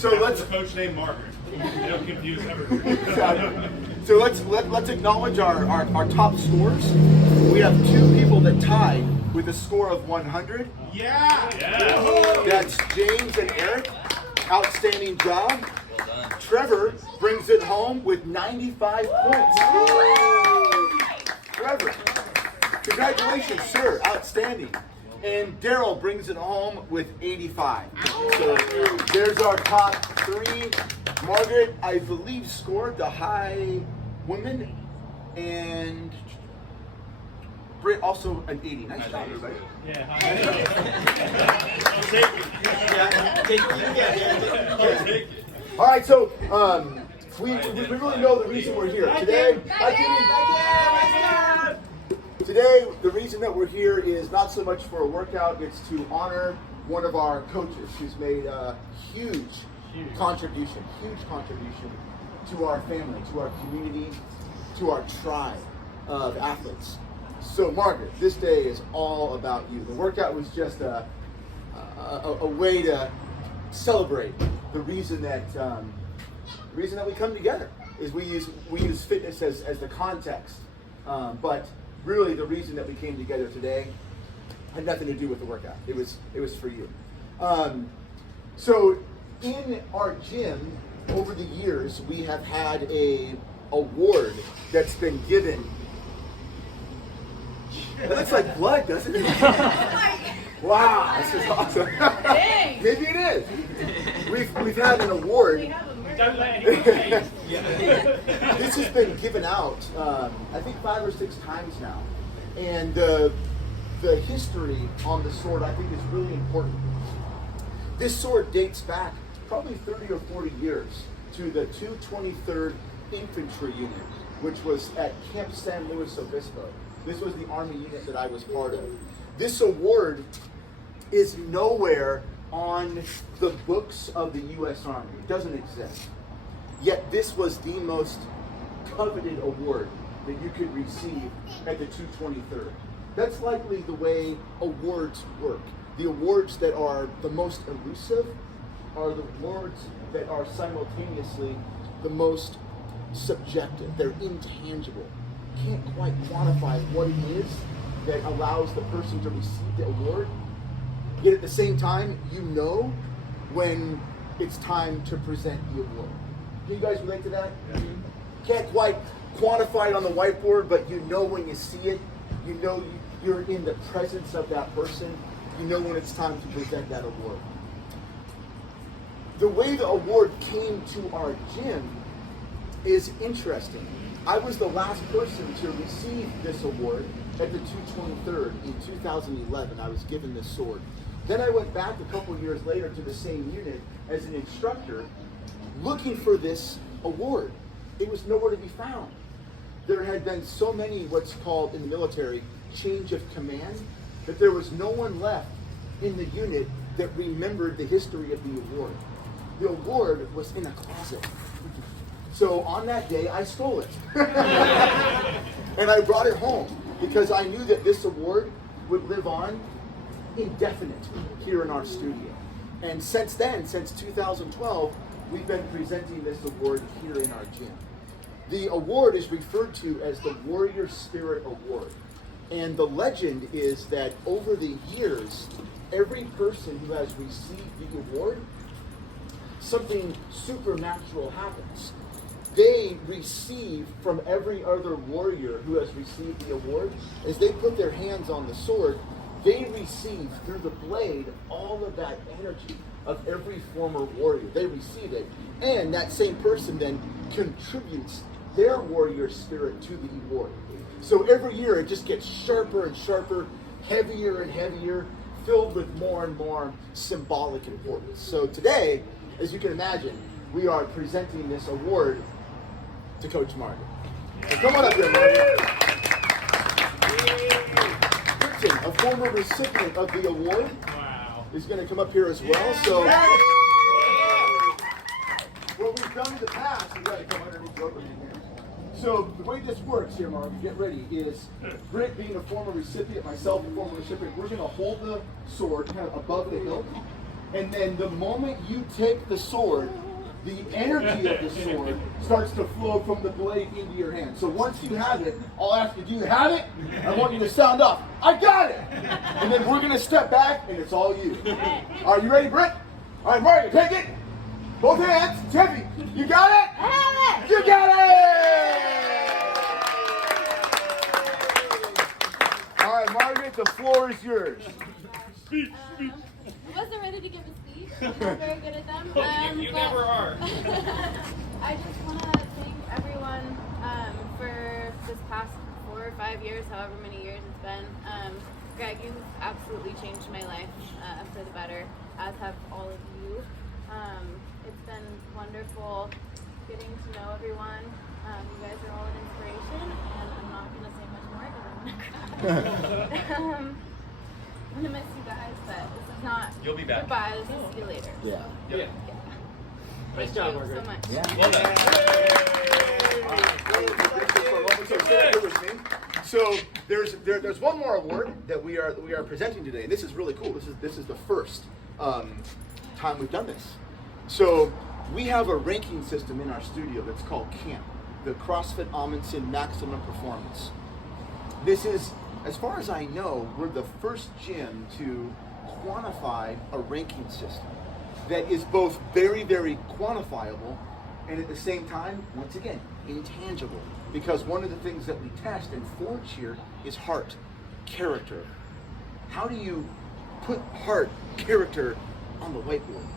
So let's a coach named Margaret. They don't confuse everyone. So let's acknowledge our top scores. We have 2 people that tied with a score of 100. Yeah. That's James and Eric. Outstanding job. Well done. Trevor brings it home with 95 points. Trevor, congratulations, sir. Outstanding. And Daryl brings it home with 85. So there's our top 3. Margaret, I believe, scored the high women, and Britt also an 80. Nice job, everybody. Yeah. I'll take it. All right, so we really know the reason we're here today. Today, the reason that we're here is not so much for a workout; it's to honor one of our coaches who's made a huge contribution to our family, to our community, to our tribe of athletes. So, Margaret, this day is all about you. The workout was just a way to celebrate the reason that we come together. Is we use fitness as the context, but really the reason that we came together today had nothing to do with the workout. It was for you. So in our gym over the years, we have had a award that's been given. It looks like blood, doesn't it? Wow, this is awesome. Maybe it is. We've had an award. This has been given out, I think 5 or 6 times now. And the history on the sword, I think, is really important. This sword dates back probably 30 or 40 years to the 223rd Infantry Unit, which was at Camp San Luis Obispo. This was the Army unit that I was part of. This award is nowhere on the books of the U.S. Army. It doesn't exist. Yet this was the most coveted award that you could receive at the 223rd. That's likely the way awards work. The awards that are the most elusive are the awards that are simultaneously the most subjective. They're intangible. Can't quite quantify what it is that allows the person to receive the award. Yet at the same time, you know when it's time to present the award. Can you guys relate to that? Yeah. Can't quite quantify it on the whiteboard, but you know when you see it. You know you're in the presence of that person. You know when it's time to present that award. The way the award came to our gym is interesting. I was the last person to receive this award at the 223rd in 2011. I was given this sword. Then I went back a couple years later to the same unit as an instructor looking for this award. It was nowhere to be found. There had been so many what's called in the military change of command that there was no one left in the unit that remembered the history of the award. The award was in a closet. So on that day, I stole it. And I brought it home because I knew that this award would live on indefinite here in our studio. And since then, since 2012, we've been presenting this award here in our gym. The award is referred to as the Warrior Spirit Award. And the legend is that over the years, every person who has received the award, something supernatural happens. They receive from every other warrior who has received the award, as they put their hands on the sword, they receive through the blade all of that energy of every former warrior. They receive it, and that same person then contributes their warrior spirit to the award. So every year it just gets sharper and sharper, heavier and heavier, filled with more and more symbolic importance. So today, as you can imagine, we are presenting this award to Coach Margaret. So come on up here, Margaret. Christian, a former recipient of the award, is going to come up here as well. So what we've done in the past, we've got to come underneath the opening here. So the way this works here, Margaret, get ready, is Britt being a former recipient, myself a former recipient, we're going to hold the sword kind of above the hilt, And then the moment you take the sword, the energy of the sword starts to flow from the blade into your hand. So once you have it, I'll ask you, do you have it? I want you to sound off, I got it! And then we're going to step back, and it's all you. Are you ready, Britt? All right, Margaret, take it. Both hands, it's heavy. You got it? I have it! You got it! All right, Margaret, the floor is yours. Speak. I wasn't ready to give a speech. I'm not very good at them. You never are. I just want to thank everyone for this past 4 or 5 years, however many years it's been. Greg, you've absolutely changed my life for the better, as have all of you. It's been wonderful getting to know everyone. You guys are all an inspiration, and I'm not going to say much more because I'm going to cry. I'm going to miss you guys, but this is not You'll be back. goodbye. This is see you later. Yeah. So, Yeah. Thank you so much. Yeah. Well done. So there's one more award that we are presenting today, and this is really cool. This is the first time we've done this. So we have a ranking system in our studio that's called CAMP, the CrossFit Amundsen Maximum Performance. This is, as far as I know, we're the first gym to quantify a ranking system that is both very, very quantifiable and at the same time, once again, intangible. Because one of the things that we test and forge here is heart, character. How do you put heart, character on the whiteboard?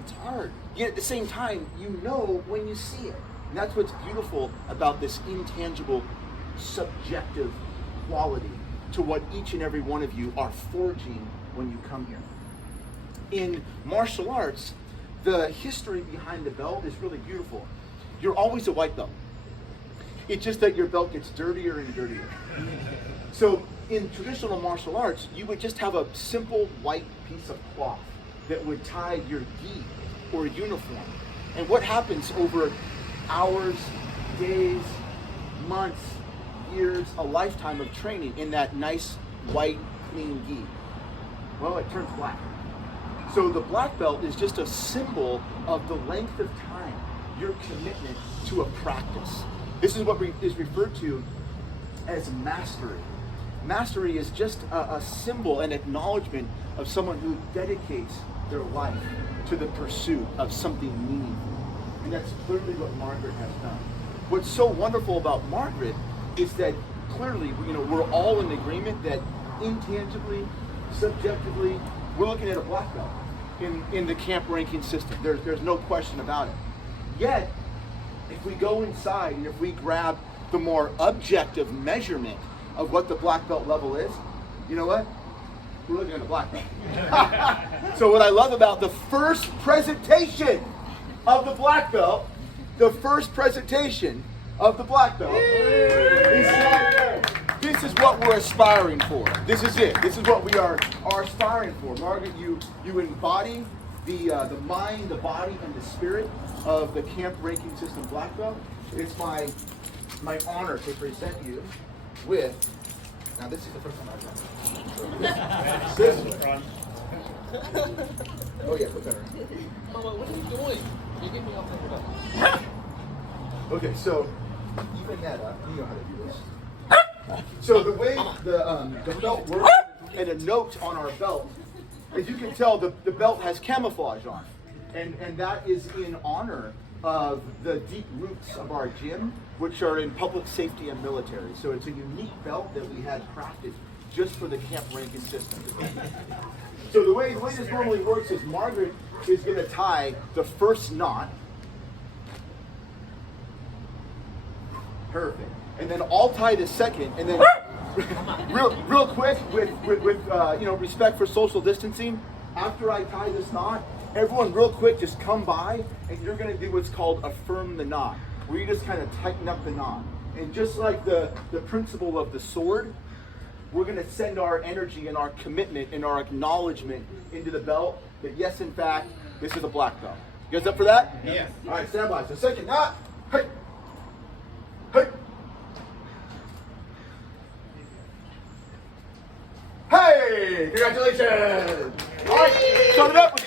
It's hard. Yet at the same time, you know when you see it. And that's what's beautiful about this intangible, subjective quality to what each and every one of you are forging when you come here. In martial arts, the history behind the belt is really beautiful. You're always a white belt. It's just that your belt gets dirtier and dirtier. So in traditional martial arts, you would just have a simple white piece of cloth that would tie your gi or uniform. And what happens over hours, days, months, years, a lifetime of training in that nice white clean gi? Well, it turns black. So the black belt is just a symbol of the length of time, your commitment to a practice. This is what is referred to as mastery. Mastery is just a symbol, an acknowledgement of someone who dedicates their life to the pursuit of something meaningful. And that's clearly what Margaret has done. What's so wonderful about Margaret is that clearly, we're all in agreement that intangibly, subjectively, we're looking at a black belt in the camp ranking system. There's no question about it. Yet, if we go inside and if we grab the more objective measurement of what the black belt level is, you know what? We're looking at a black belt. So what I love about the first presentation of the black belt, is that this is what we're aspiring for. This is it. This is what we are aspiring for. Margaret, you embody the mind, the body, and the spirit of the camp ranking system black belt. It's my honor to present you with. Now this is the first time I've done it. This one. Oh yeah, put that around. Mama, what are you doing? You get me off the Okay, so even that up, you know how to do this. So the way the belt works, and a note on our belt, as you can tell, the belt has camouflage on it. And that is in honor of the deep roots of our gym, which are in public safety and military. So it's a unique belt that we had crafted just for the camp ranking system. So the way this normally works is Margaret is going to tie the first knot. Perfect. And then I'll tie the second, and then real quick with respect for social distancing. After I tie this knot, everyone real quick just come by, and you're going to do what's called Affirm the Knot, where you just kind of tighten up the knot. And just like the principle of the sword, we're going to send our energy and our commitment and our acknowledgement into the belt that yes, in fact, this is a black belt. You guys up for that? Yes. All right, stand by. So second knot. Hey. Hey. Hey! Congratulations! All right, start it up with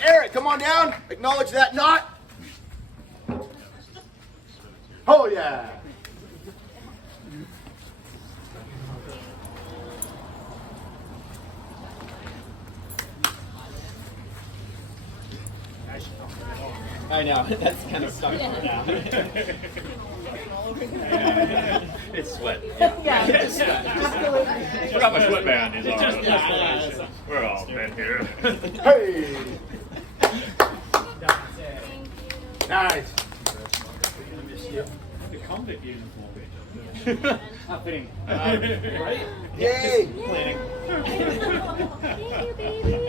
on down. Acknowledge that knot. Oh, yeah. I know, that's kind of stuck for now. It's sweat. Yeah. Forgot my sweatband is on. Yeah. We're all men here. Hey. Thank you. Nice. The combat uniform. Not fitting. Right? Yay. Planning. Thank you, baby.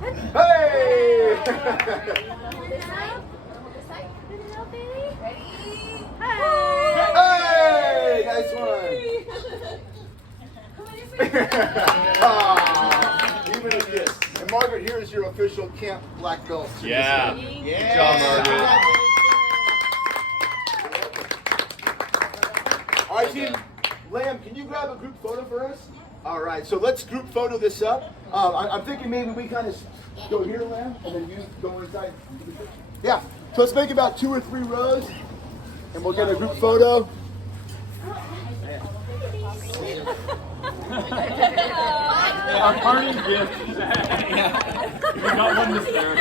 Ready? Hey. This side? This side? Put it out, baby. Ready? Hey! Hey. Nice one. Come on, this way. Ah, even a kiss. And Margaret, here is your official Camp Black Belt. Yeah. Thank Good job, Margaret. All right, team. Lamb, can you grab a group photo for us? All right, so let's group photo this up. I'm thinking maybe we kind of go here, Lamb, and then you go inside. Yeah, so let's make about 2 or 3 rows, and we'll get a group photo. Our parting gift. We got one this there.